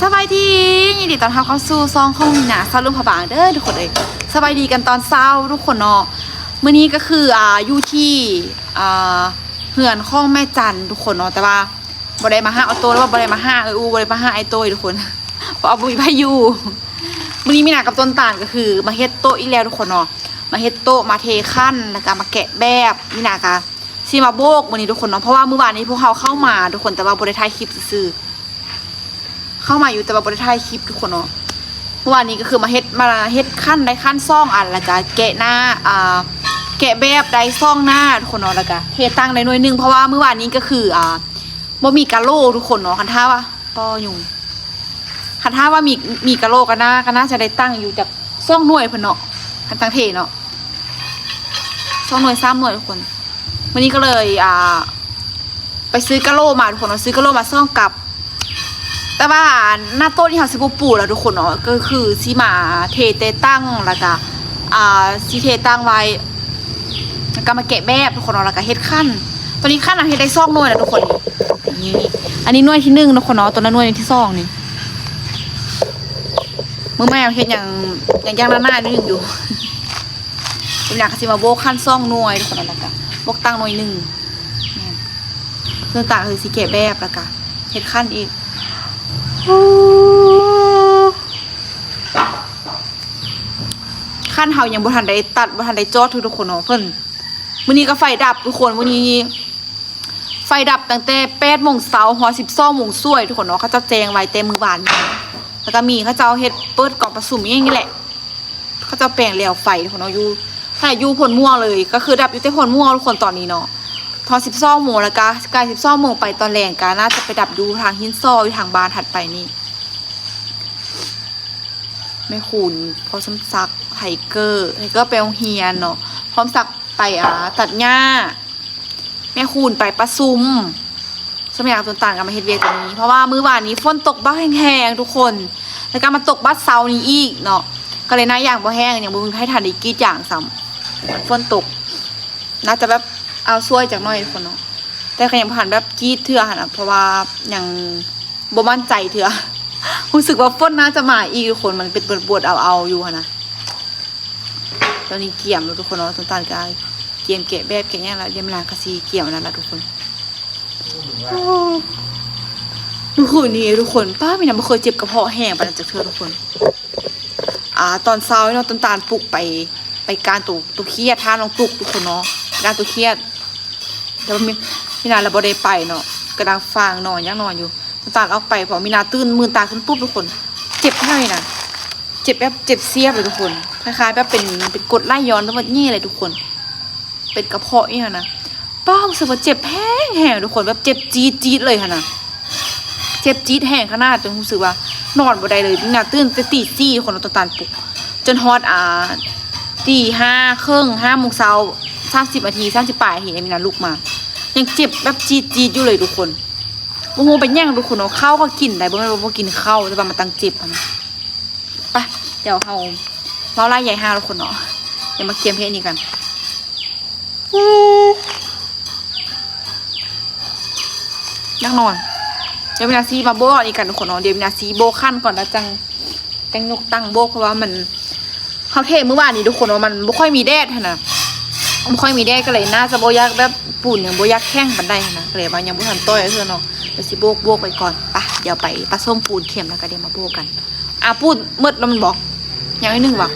สบายดียินดีต้อนรับเข้าสู่ซองของมีนาซาลุงผาบางเด้อทุกคนเลยสบายดีกันตอนเช้าทุกคนเนาะมื้อนี้ก็คืออยู่ที่เฮือนของแม่จันทุกคนเนาะแต่ว่าบ่ได้มาหาเอาโตแล้วว่าบ่ได้มาหาบ่ได้มาหาไอ้โตทุกคนเพราะเอาบ่มีไผอยู่มื้อนี้มีนากับต้นตาลก็คือมาเฮ็ดโต๊ะอีกแล้วทุกคนเนาะมาเฮ็ดโต๊ะมาเทขั้นแล้วก็มาแกะแบบมีนาก็สิมาโบกมื้อนี้ทุกคนเนาะเพราะว่ามื้อวานนี้พวกเขาเข้ามาทุกคนแต่ว่าบ่ได้ถ่ายคลิปซื่อเข้ามาอยู่แต่ว่าบริถ่ายคลิปทุกคนเนาะเมื่อวานนี้ก็คือมาเฮ็ดขั้นได้ขั้นซ่องอันแล้วก็แกะหน้าแกะแบบได้ซ่องหน้าทุกคนเนาะแล้วก็เทตั้งได้หน่วยนึงเพราะว่าเมื่อวานนี้ก็คือบ่มีกะโหลทุกคนเนาะคันท่าว่าป้อยุงคันท่าว่ามีกะโหลกันน่าจะได้ตั้งอยู่จากซ่องหน่วยเพิ่นเนาะคันตั้งเทเนาะซ่องหน่วย3หน่วยทุกคนวันนี้ก็เลยไปซื้อกะโหลมาทุกคนเนาะซื้อกะโหลมาซ่องกับแต่ว่าหน้าโต๊ะที่เขาซื้อปูแล้วทุกคนเนาะก็คือซีมาเทตั้งแล้วก็ซีเทตั้งไว้แล้วก็มาแกะแบบทุกคนเนาะแล้วก็เฮ็ดขั้นตอนนี้ขั้นเฮ็ดได้2หน่วยแล้วทุกคนนี่อันนี้หน่วยที่1ทุกคนเนาะตัวนั้นหน่วยที่2นี่มื้อแม่เฮ็ดอย่างหน้านิดนึงอยู่อยากสิมาโบกขั้น2หน่วยทุกคนแล้วก็โบกตั้งหน่วย1ส่วนต่างคือสิแกะแบบแล้วก็เฮ็ดขั้นอีกขั้นเฮายังบ่ทันได้ตัดบ่ทันได้จอดทุกคนเนาะเพิ่นมื้อนี้ก็ไฟดับทุกคนมื้อนี้ไฟดับตั้งแต่8:00 นเช้าฮอด 12:00 นสวยทุกคนเนาะเขาจะแจ้งไว้แต่มื้อวานแล้วก็มีเขาเจ้าเฮ็ดเปิดกล่องประชุมอย่างนี้แหละเขาเจ้าแปลงแล้วไฟทุกคนเนาะอยู่ถ้าอยู่ผลม่วงเลยก็คือดับอยู่แต่ผลม่วงทุกคนตอนนี้เนาะพอ 12:00 นแล้วก็ใกล้ 12:00 นไปตอนแรงก็น่าจะไปดับดูทางหินซ้ออยู่ทางบ้านถัดไปนี่แม่คุณพร้อมซักไทเกอร์ไปโรงเรียนเนาะพร้อมซักไปตัดหญ้าแม่คุณไปประชุมสมัยต้นต่างกันมาเฮ็ดเวียกตัวนี้เพราะว่ามื้อวานนี้ฝนตกบ้าแห้งๆทุกคนแล้วก็มาตกบ้าเซานี้อีกเนาะก็เลยหน้าอย่างบ่แห้งอย่างบ่มีให้ทันได้กรีดอย่างซ้ำฝนตกน่าจะแบบเอาช่วยจากน้อยทุกคนเนาะแต่ก็ยังผ่านแบบกรีดเถื่อหั่นน่ะเพราะว่ายังบ่มั่นใจเถื่อรู้สึกว่าฝนน่าจะมาอีกทุกคนมันเป็นปวดๆเอาอยู่หั่นน่ะตอนนี้เกี่ยมแล้วทุกคนเนาะต้นตาลกายเกี่ยมแกะแบบแกะอย่างละเดี๋ยวเวลากะสิเกี่ยมนั่นล่ะทุกคนทุกคนนี่ทุกคนป้ามีน้ำบ่เคยเจ็บกระเพาะแห้งปานนั้นจักเทื่อทุกคนตอนเช้าเนาะต้นตาลปลุกไปการตุเครียดทานลงปลุกทุกคนเนาะการตุเครียดแต่ว่ามีนาเราบ่ได้ไปเนาะกำลังฟังนอนยังนอนอยู่ต้นตาลออกไปพอมีนาตื่นมือตาขึ้นปุ๊บทุกคนเจ็บให้นะเจ็บแบบเจ็บเสียบเลยทุกคนคล้ายๆแบบเป็นกรดไหลย้อนทั้งหมดนี่เลยทุกคนเป็นกระเพาะนี่ค่ะนะป้ารู้สึกว่าเจ็บแห้งทุกคนแบบเจ็บจี๊ดเลยค่ะนะเจ็บจี๊ดแห้งขนาดจนรู้สึกว่านอนบ่ได้เลยมีนาตื่นแต่ตี 4คนต้นตาลปลุกจนฮอดตี 5 ครึ่ง 5 โมงเช้า30 นาที30 ปลายเห็นมีนาลุกมายังเจ็บแบบจี๊ดอยู่เลยทุกคนโอ้โหเป็นย่างทุกคนเนาะข้าวก็กินได้บ่แม่นว่าบ่กินข้าวแต่ว่ามันตั้งเจ็บนะไปเดี๋ยวเฮาเมาไล่ใหญ่5ทุกคนเนาะเดี๋ยวมาเกียมเพลงนี้กันนั่งนอนเดี๋ยวมีนาซีมาโบกอีกกันทุกคนเนาะเดี๋ยวมีนาซีโบขั้นก่อนแล้วจังยกตั้งโบกเพราะว่ามันเขาเทเมื่อวานนี้ทุกคนว่ามันไม่ค่อยมีแดดนะไม่ค่อยมีแดดก็เลยน่าจะโบยักแบบปูนอย่างโบยักแข้งบันไดนะก็เลยว่ายังบุทันต้อยเพื่อนเนาะเดี๋ยวสิโบกไปก่อนไปเดี๋ยวไปปลาส้มปูนเข็มแล้วก็เดี๋ยวมาโบกกันปูนมืดแล้วมันบอกอย่างนี้นึงบอก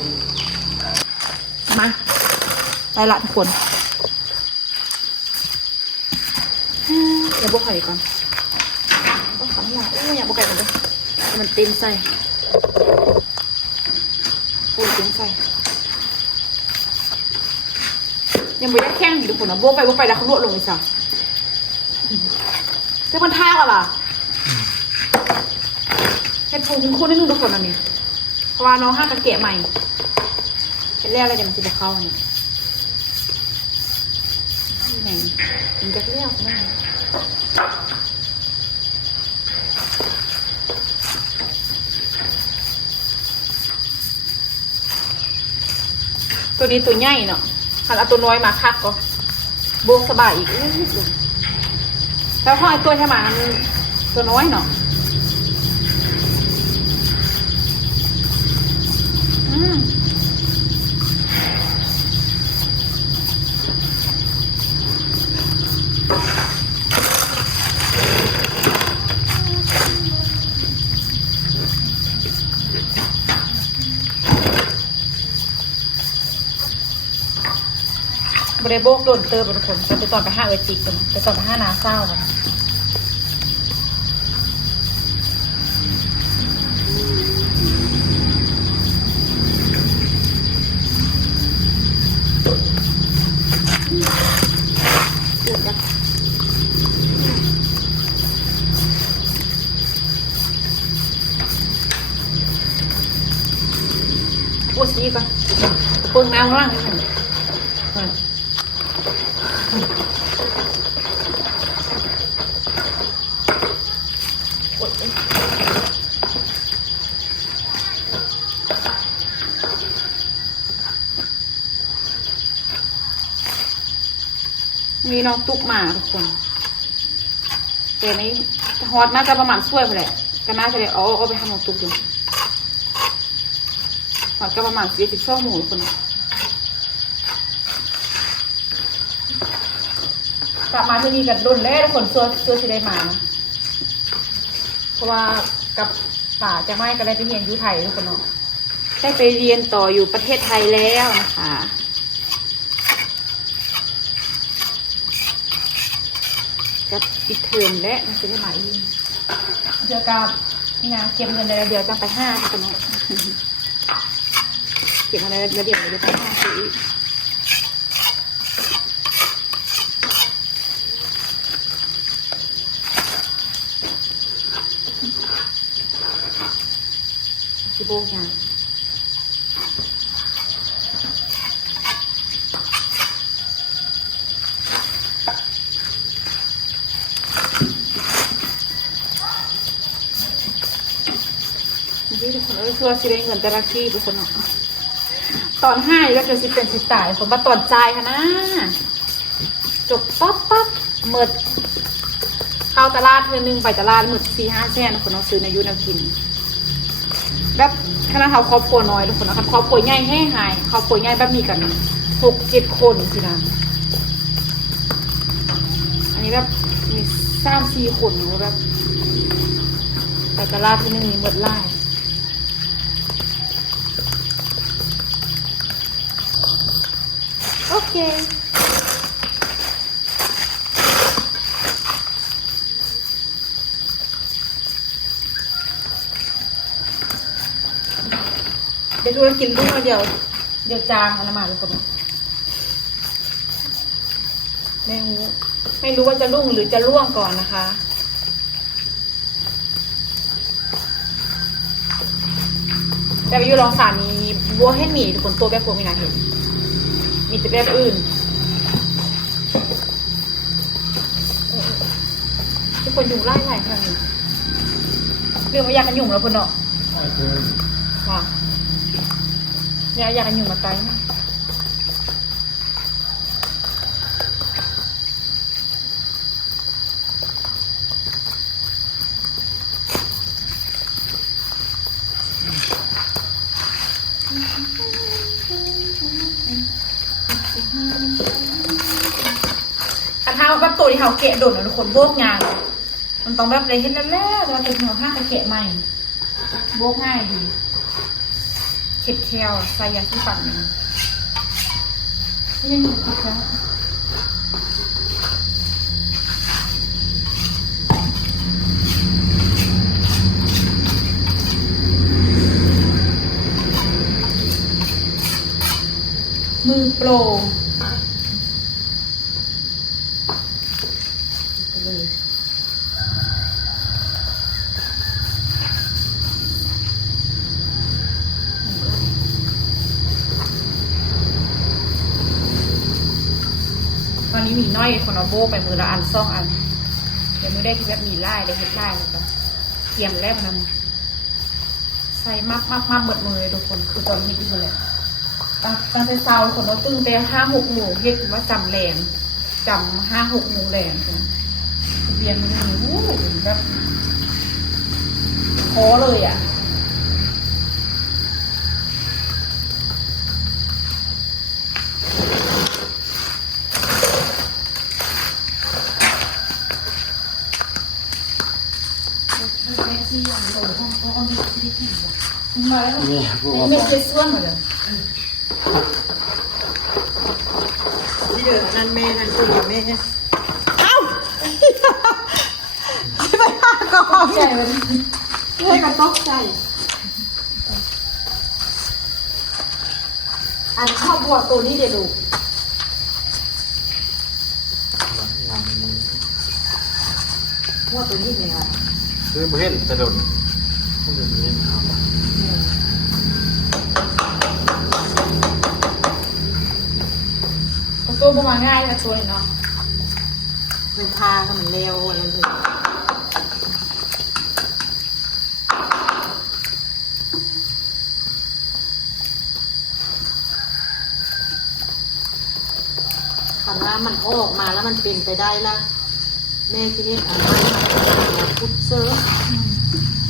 มาไปละทุกคนเดี๋ยวโบกไข่ก่อนต้องขังหลังอย่าโบกไก่ก่อนเลยมันเต็มใส่ปูนเต็มใส่ยังไม่ได้แข้งทุกคนนะโบกไปแล้วเขาลวดลงเลยจ้ะจะมันท่ากันล่ะเห็ดปูคุณนิดนึงทุกคนอันนี้เพราะว่าน้องห้ากันเกะใหม่เป็นแรกอะไรจะมันจะเข้าเนี่ยนี่ไงมันจะเรียกนะตัวนี้ตัวใหญ่เนาะถ้าเอาตัวน้อยมาคักก็โบกสบายอีก แล้วห้อยตัวใช่ไหมมันตัวน้อยเนาะบริโภคโดนเติมเป็นคนจะตอนไปห้าจิกกันจะตอนไปห้านาเศร้ากันปวดซีก่อนปวดน้ำข้างล่างนี่หน่อยมีน้องตุ๊กมาทุกคนแต่นี้ฮอตน่าจะประมาณช่วยไปแหละก็น่าจะเลยเอาไปทำน้องตุ๊กอยู่ฮอตก็ประมาณ40 หมูคนกลับมาที่นี่กันรุ่นแรกทุกคนช่วยที่ได้มานะเพราะว่ากับป่าจะไม่ก็ได้ไปเรียนอยู่ไทยทุกคนเนาะได้ไปเรียนต่ออยู่ประเทศไทยแล้วนะคะจะปิดเทอมและมันจะได้มาอีกเดี๋ยวกับนี่นะเก็บเงินได้แล้วเดี๋ยวจะไป5ทุกคนเนาะเก็บอะไรแล้วเดี๋ยวไป5ซื้อสิโบงานนี่ทุกคนช่วยสิได้เงินแต่ละที่ทุกคนเนาะตอน5แล้วจะเป็นสิตายผมมาตอนใจค่ะนะจบปั๊บเมิดเข้าตลาดเธอนึงไปตลาดหมึด4-5 แสนคนเอาซื้อในยูนกินแบบขนาดเขาครอบครัวน้อยทุกคนนะครับครอบครัวใหญ่ให้หายครอบครัวใหญ่แบบมีกัน6-7 คนสินะอันนี้แบบมี3-4 คนหรือแบบไปตลาดที่นึงมีหมดไล่โอเคเดี๋ยวดูแล้วกินรุ่งมาเดี๋ยวจางอะไรมาเลยคนไม่รู้ว่าจะรุ่งหรือจะร่วงก่อนนะคะแต่ไปอยู่ลองสามีบัวให้หมีทุกคนตัวแบบผมมีนาเห็นมีแต่แบบอื่นทุกคนยุงไล่ขนาดนี้เรื่องว่าอยากกันยุงแล้วคนเนาะค่ะเนี่ยอยากกันยุงมาไกลมากกระทะแบบตัวที่เขาเกะโดดนะทุกคนโบกงานมันต้องแบบเลยเห็นแล้วแต่ว่าตัวที่เขาห้างจะเกะใหม่โบกง่ายดีเข็ดแคลใส่ยาที่ปั่นนะยังอยู่กับเขามือโปรเลยตอนนี้มีน้อยคนเอาโบไปมือละอัน2 อันเดี๋ยวมือได้ที่แบบมีไล่ได้เห็ดไล่เลยก็เทียมแลบนำใส่มากเบิดมือทุกคนคือตอนนี้ที่เลยตั้งแต่เช้าคนเราตื่นแต่5-6 โมงเฮ็ดว่าจำแรงจำ5-6 โมงแรง เบียนมันโอ้โหแบบโคเลยอ่ะมาแล้วไม่เคยส่วนเลยที่เดินนั่นแม่นั่นคือแม่เอ้าไปหาก่อนใช่ไหมให้มันตกใจอันข้าวบัวตัวนี้เดี๋ยวดูบัวตัวนี้เป็นไงคือเห็นจะโดนต้องดูนี้ครับ ตัวประมาณง่ายกับตัวเนาะมันทาก็มันเร็วอะไรเลยคำว่ามันออกมาแล้วมันเป็นไปได้ละแม่ที่เห็นอะไรพุดเซิร์ฟ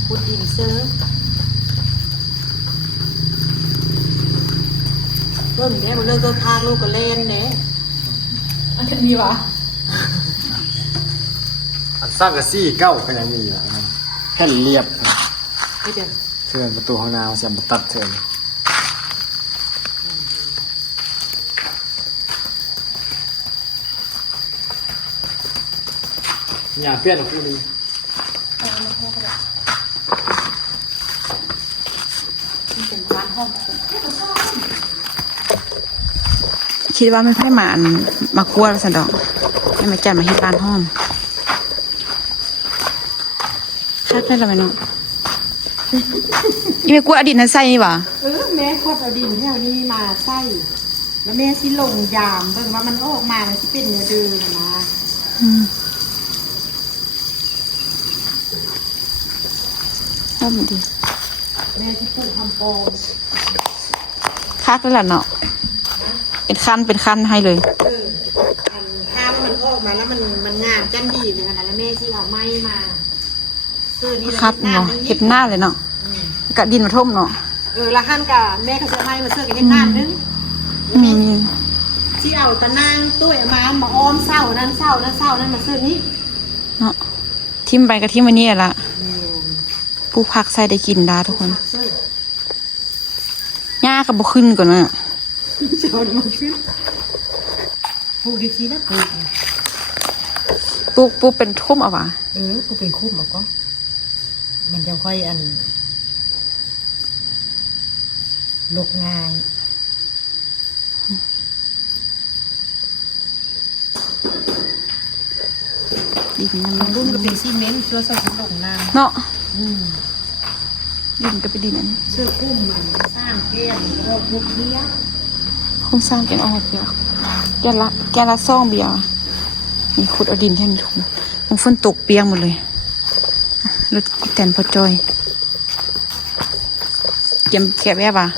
พุดดินเซิร์ฟเริ่มเนี่ยมันเริ่มต้นทางลูกก็เล่นเนี่ยอันนี้มีวะอันสร้างกับซี่เก้าก็ยังมีอยู่แค่เรียบไม่เจอเชิญประตูห้องน้ำเสียบตัดเชิญอย่าเปลี่ยนคู่นี้เป็นร้านห้องคิดว่าไม่ใช่หมานมากวนสันดอกให้มาจัดมาที่ร้านห้องคาดได้หรือไม่น้องยี่ไม่กลัวอดีตนั้นใส่นี่หว่าแม่ขวดเอาดินแถวนี้มาใส่แล้วแม่สิลงยามเบิ่งว่ามันออกมามันสิเป็นเนื้อเดิมนะห้องดีแม่ที่พูดทำโปมคาดได้หรอเนาะเป็นขั้นให้เลยอันถ้ามันออกมาแล้วมันงามจันดีเลยนะแล้วแม่ที่เอาไม้มาคัดเนาะเห็บหน้าเลยเนาะกะดินมาท่มเนาะละขั้นกับแม่เขาจะให้มาเสื้อกับเห็บหน้านึงที่เอาตะนางตุ้ยมาอ้อมเศร้านั้นเศร้านั้นเศร้านั้นมาเสื้อนี้เนาะทิมไปกับทิมวันนี้ละผู้พักใส่ได้กินได้ทุกคนหญ้ากับบุขึ้นก่อนเนาะจนมาขึ้นปลูกดีทีนะปลูกเป็นทุ่มเอาวะปลูกเป็นคุ้มเอาก็มันจะค่อยอันลกง่ายดินมันรุ่นก็เป็นซีเมนต์ชั่วสักลงน้ำเนาะดินก็เป็นดินอันนี้เสื้อกุ้มสร้างแก้มแล้วก็บุกเบี้ยโครงสร้างแกนออกเบียร์แกนละซ่องเบียร์มีขุดเอาดินแท่นถุงมันฝนตกเปียกหมดเลยรถแตนพอจอยเก็บแกะแวบอ่ะ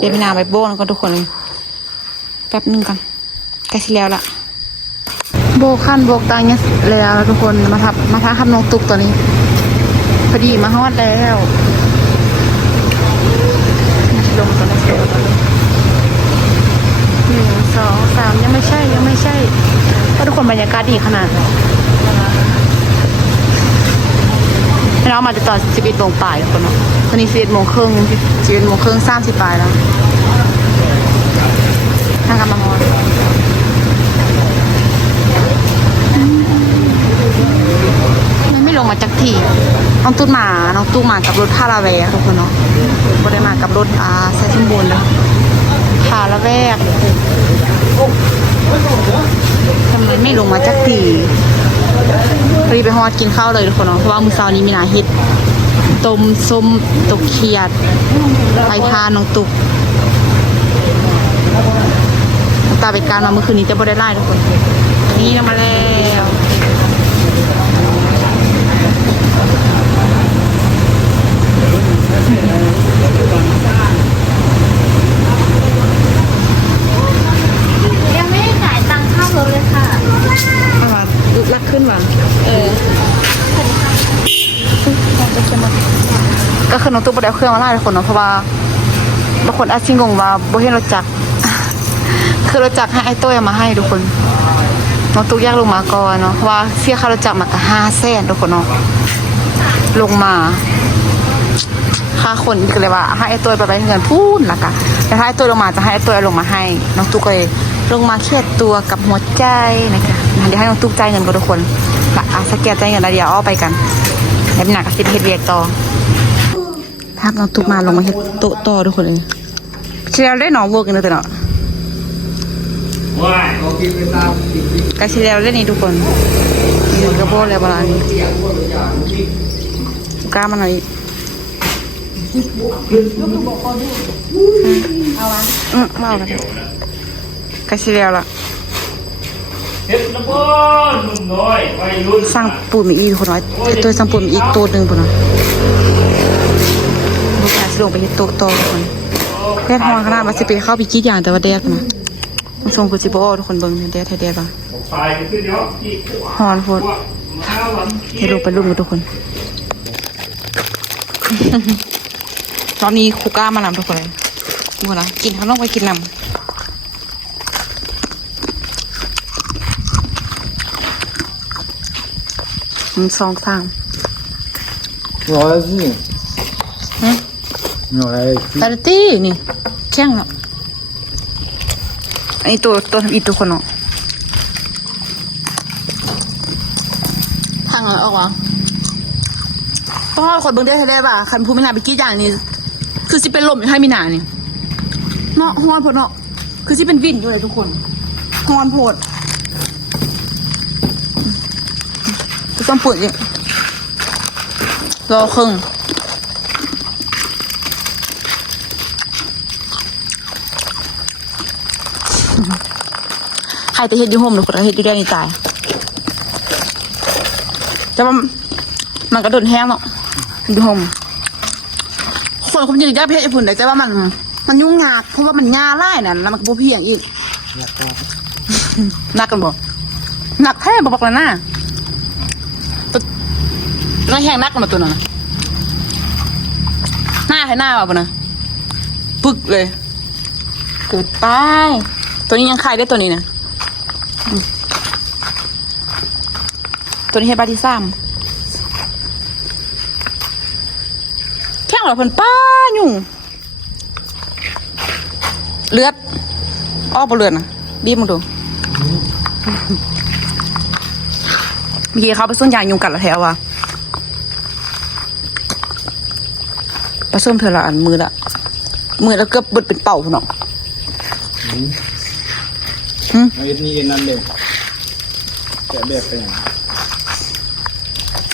เดี๋ยวไปนาไปโบ้แล้วก็ทุกคนเลยแป๊บนึงกันใกล้ที่แล้วละโบขั้นโบกตังเนี่ยแล้วทุกคนมาท้าขับน้องตุกตัวนี้พอดีมาฮอดแล้วลงตัวนี้1 2 3ยังไม่ใช่ก็ทุกคนบรรยากาศดีขนาดเรามาจะต่อ11 โมงปลายทุกคนเนาะตอนนี้11 โมงครึ่ง30 ปลายแล้วทางกำลังไม่ลงมาจากที่น้องตู้มากับรถพาราแวกทุกคนเนาะไม่ได้มากับรถใส่สมบูรณ์เลยพาราแวกทำไมไม่ลงมาจากที่พอดีไปฮอดกินข้าวเลยทุกคนเนาะเพราะว่ามื้อเช้านี้มีนาเฮ็ดต้มส้มตกเขียดไปทานน้องตุกตาเป็นการมาเมื่อคืนนี้จะบ่ได้ไล่ทุกคนนี่นำมาแล้วยังไม่ได้จ่ายตังค่ารถเลยค่ะ ลักขึ้นมาก็คือน้องตุ๊กบ่ได้เอาเครื่องมาไล่ทุกคนเนาะเพราะว่าบางคนอาจสิงงว่าบ่เห็นรถจักร คือรถจักรให้ไอ้ต้ยเอามาให้ทุกคนน้องตุ๊กแยกลงมาก่อนเนาะเพราะว่าเสียค่ารถจักรมาก็500,000ทุกคนเนาะลงมาค่าคนก็เลยว่าให้ไอ้ต้ยไปเงินพูนละกันแต่ถ้าไอ้ต้ยลงมาจะให้ไอ้ต้ยลงมาให้น้องตุ๊กก็เลยลงมาเคลียร์ตัวกับหัวใจนะคะเดี๋ยวให้น้องตุ๊กจ่ายเงินกับทุกคนละสแกนจ่ายเงินแล้วเดี๋ยวเอาไปกันแล้วหนักกับสิบเฮ็ดเรียกต่อภาพน้องตุ๊กมาลงมาเฮ็ดโต๊ะต่อทุกคนเลยเชียร์ได้หนองเวิร์กกันเลยเนาะกระเชียร์ได้นี่ทุกคนนี่กระโปรงอะไรประมาณนี้กล้ามันหน่อยมาเอากันกระเชียร์ละเฮ็ดนะบ่หนุ่มน้อยวัยรุ่น สร้างปูนอีกคนน้อยไอ้ตัวสร้างปูนอีกตัวหนึ่งคนน้อยลูกค้าสิลงไปเฮ็ดโต๊ะต่อทุกคนแดดฮอนขนาดว่าสิไปเข้าไปกรีดยางแต่ว่าแดดนะมันส่งกูสิบ่อทุกคนเบิ่งแดดแดดว่ะ ฝ่ายก็คือเดี๋ยวอีก ฮอนโพด มาวัน เฮ็ดลงไปรุ่มกันทุกคน ตอนนี้ครูก้ามานำทุกคนเลยหมดละกินข้างนอกไปกินนำมันสองทาง ร้อยสิร้อยสิ ตาลตี้นี่แข้งเนาะอันนี้ตัวทำอีกตัวคนเนาะทางอะไรออกวะเพราะว่าคนเบิ่งได้แท้ๆป่ะคันพูดไม่นาไปกี้อย่างนี้คือสิเป็นลมอยู่ให้มีหนานี่เนาะฮอนโพดเนาะคือสิเป็นวินอยู่เลยทุกคนฮอนโพดต้องปวดอีกรอครึ่งใครจะเห็ดยูโฮมหรือคนเห็ดยูเดียวนี่ตายแต่ว่ามันกระโดดแห้งเนาะยูโฮมคนเขายืนยันเพศญี่ปุ่นแต่ว่ามันยุ่งยากเพราะว่ามันยาไล่น่ะแล้วมันก็บ่เพียงอีกหนักกันบ่หนักแท้บอกเลยนะตัวแห้งนักมาตัวนั้นหน้าให้หน้าแบบนะปึกเลยเกิดไปตัวนี้ยังขายได้ตัวนี้นะตัวนี้ให้บาที่ซ้ำแข้งเหรอเพิ่นป้าอยู่เลือดอ้อปเลือดนะบีบมึงดูเมื่อกี้เขาไปส้นยางยุงกัดละแถวว่ะไปส้มเธอละอันมือแล้วเกือบเบิดเป็นเป่าพุ่นเนาะ ไอ้นี่เอ็นนั่นเลยแกะแบบไปไหน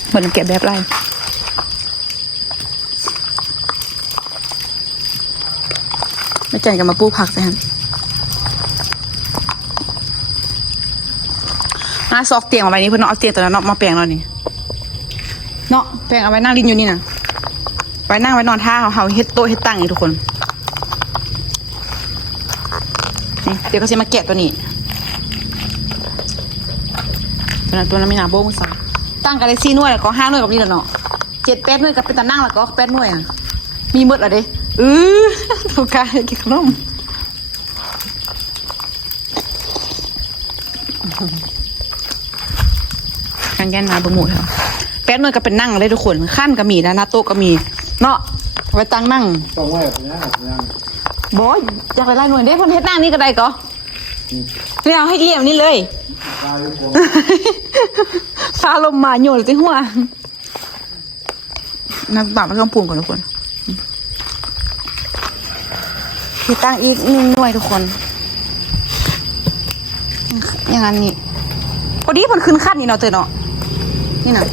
เหมือนแกะแบบไรไม่ใจกันมาปูผักใช่ไหมซอกเตียงเอาไว้นี่เพื่อนเอาเตียงตัวนั้นมาแปลงเรานี่เนาะแปลงเอาไว้นั่งรินอยู่นี่นะไว้นั่งไว้นอนท่าเขาเฮ็ดโต๊ะเฮ็ดตั้งนี่ทุกคนนี่เดี๋ยวก็จะมาแกะตัวนี้ตัวนั้นไม่น่าโบ้งซะตั้งกันได้4 หน่วยแล้วก็5 หน่วยกับนี่แหละเนาะ7-8 หน่วยกับเป็นตานั่งแล้วก็8 หน่วยอ่ะมีหมดอะเด้ถูกกายกินขนมกันยันมาบะหมูเหรอ8 หน่วยก็เป็นนั่งเลยทุกคนขั้นก็มีนะหน้าโต๊ะก็มีเนาะไว้ตั้งนั่ง ต้องไหวแบบนี้แบบนี้ บอยอยากไปไล่หน่วยได้คนเฮ็ดนั่งนี่ก็ได้ก็ไม่เอาให้เลี้ยวนี่เลย ตายอยู่ผม ฟ้าลมมาโยนสิหัวนักบาปมันต้องปรุงก่อนทุกคนที่ตั้งอีก1 หน่วยทุกคนอย่างนั้นนี่พอดีมันขึ้นขั้นนี่เนาะเตยเนาะนี่นะ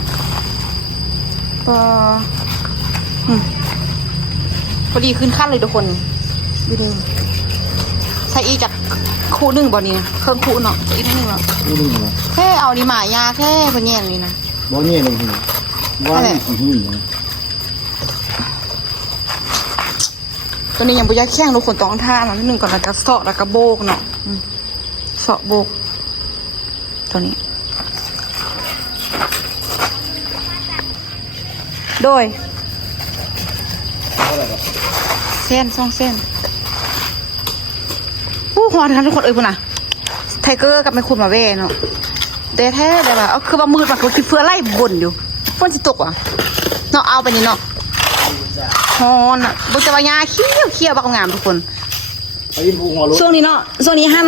พอดีขึ้นขั้นเลยทุกคนดูดิใส่อีกจากคู่1บ่นี่เครื่องคู่เนาะอีกนิดนึงเนาะ นี่นี่เหรอ แค่เอาดีหมายาแค่พวกนี้นี่นะ บ่เนี่ยเลยทีว่านี่กี่หุ่นนะ ตัวนี้ยังบุญยาแข้งทุกคนต้องท่าเนาะนิดนึงก่อนแล้วก็เสาะแล้วก็โบกเนาะเสาะโบกตัวนี้ โดย เท่าไหร่ครับ เส้น2เส้นอู้ฮอนกันทุกคนเอ้ยพุ่นน่ะไทเกอร์กับแม่คุณมาเว้เนาะแต่แท้แต่ว่าเอาคือว่ามืดมาคือคิดเฟือไล่บ่นอยู่ฝนสิตกว่ะเนาะเอาไปนี่เนาะฮอนอ่ะบ่จะว่ายาเขี้ยวบักงามทุกคน ไปยินภูหัวรถ ช่วงนี้เนาะช่วงนี้ฮั่น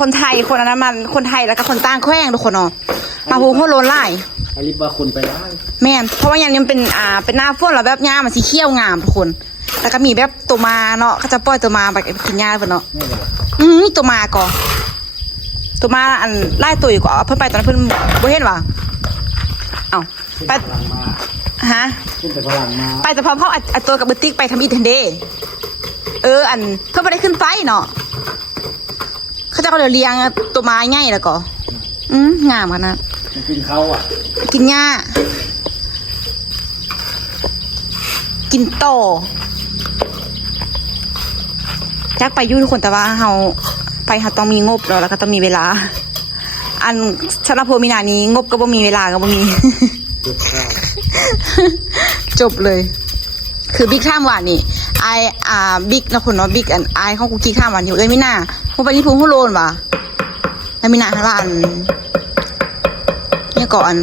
คนไทยคนอันนั้นมันคนไทยแล้วก็คนต่างแขวงทุกคนเนาะมาพูโคโลนไล่ อาลิบว่าคนไปได้ แม่นเพราะว่าอย่างนี้มันเป็นหน้าฝนแล้วแบบหญ้ามันสีเขียวงามทุกคนแล้วก็มีแบบตัวมาเนาะเขาจะปล่อยตัวมาไปกินหญ้าเพิ่นเนาะ ไม่เลย ตัวมาก่อนตัวมาอันไล่ตัวอยู่ก่อนเพิ่นไปตอนนั้นเพิ่นบ่เห็นว่ะเอ้าไป พลังมา ฮะ ขึ้นแต่พลังมา ไปแต่พร้อมๆอัดตัวกับบึติ๊กไปทำอีทันเดย์อันเพิ่นบ่ได้ขึ้นไฟเนาะเขาจะก็เดี๋ยวเลี้ยงตัวมาง่ายแล้วก็งามขนาด มันกินเขาอ่ะ กินหญ้ากินต่อจักไปอยู่ทุกคนแต่ว่าเฮาต้องมีงบเนาะแล้วก็ต้องมีเวลา อันสำหรับพวกมีนานี้งบก็บ่มีเวลาก็บ่มี จุดข้าว จบเลย คือบิ๊กข้ามหวานนี่บิ๊กนะคุณเนาะบิ๊กไอของกูกี้ข้ามหวานอยู่เลยมิน่ามึงไปญี่ปุ่นฮู้โลนว่ะแล้วมิน่าข้างล่างเนี่ยก่อน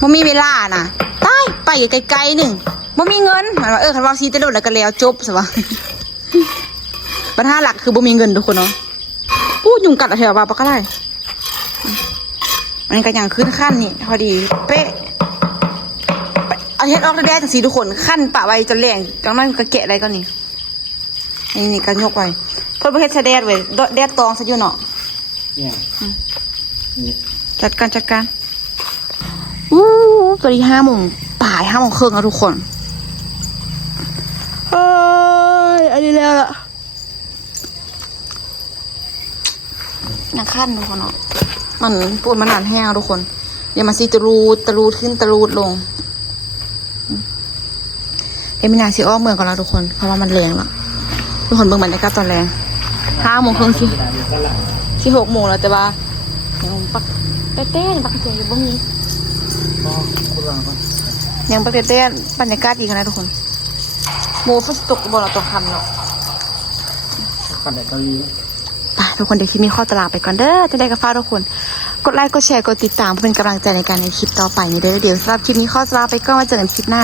บ่มีเวลาน่ะตายไปอยู่ไกลๆหนึ่งบ่มีเงินหมายว่าคันว่าซีจะโดดแล้วก็แล้วจบซะวะ ปัญหาหลักคือบ่มีเงินทุกคนเนาะพูดยุงกัดอะไรวะปะก็ได้อันนี้ก็อย่างขึ้นขั้นนี่พอดีเป๊ะเอาเฮ็ดออกได้จังซี่ทุกคนขั้นปะไว้จนแรงจังนั้นก็แกะอะไรก็นี่นี่ก็ยกไว้เพิ่นบ่เฮ็ดแสดงไว้แดดตองซะอยู่เนาะ เนี่ยนี่ จัดการตอนนี้5 โมงบ่าย5 โมงครึ่งแล้วทุกคนเฮ้ยอันนี้แล้วล่ะนังขั้นทุกคนเนาะมันปวดมันหนานแห้งทุกคนเดี๋ยวมันสิตะลูดขึ้นตะลูดลงเดี๋ยวมีนาสิอ้อมเมืองก่อนแล้วทุกคนเพราะว่ามันแรงแล้วทุกคนเบิ่งบรรยากาศตอนแรง5 โมงครึ่งสิ6 โมงแล้วแต่ว่ายังปักเต้นปักเสียงอยู่บ้างนี้ ก็คุณลังก็ ยังปักเต้นบรรยากาศดีกันนะทุกคนโมฝนตกบ่เราตกคำเนาะ ปั่นแต่ตะลี ไปทุกคนเดี๋ยวคลิปนี้เข้าตลาดไปก่อนเด้อจะได้กับฟ้าทุกคนกดไลค์กดแชร์กดติดตามเพื่อเป็นกำลังใจในการในคลิปต่อไปนี้เด้อเดี๋ยวสำหรับคลิปนี้เข้าตลาดไปก็มาเจอกันคลิปหน้า